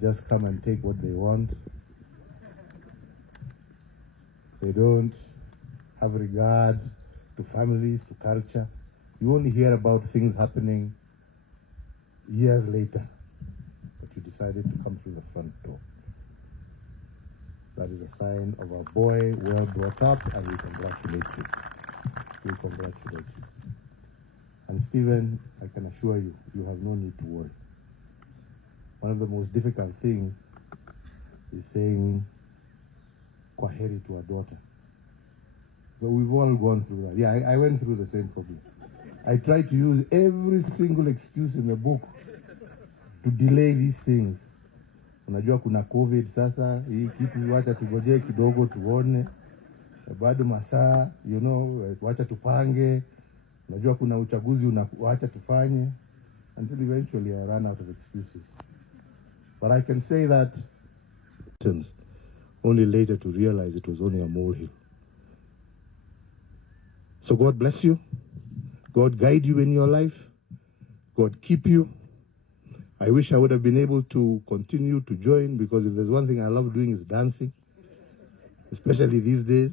just come and take what they want. They don't have regard to families, to culture. You only hear about things happening years later, but you decided to come through the front door. That is a sign of a boy well brought up, and we congratulate you. We congratulate you. And Stephen, I can assure you, you have no need to worry. One of the most difficult things is saying kwaheri to a daughter. So we've all gone through that. Yeah, I went through the same problem. I tried to use every single excuse in the book to delay these things. Unajua kuna COVID sasa, hii kitu wacha tugojee kidogo tuone. Bado masaa, you know, wacha tupange. Unajua kuna uchaguzi wacha tufanye. Until eventually I ran out of excuses. But I can say that only later to realize it was only a molehill. So God bless you. God guide you in your life. God keep you. I wish I would have been able to continue to join, because if there's one thing I love doing is dancing, especially these days.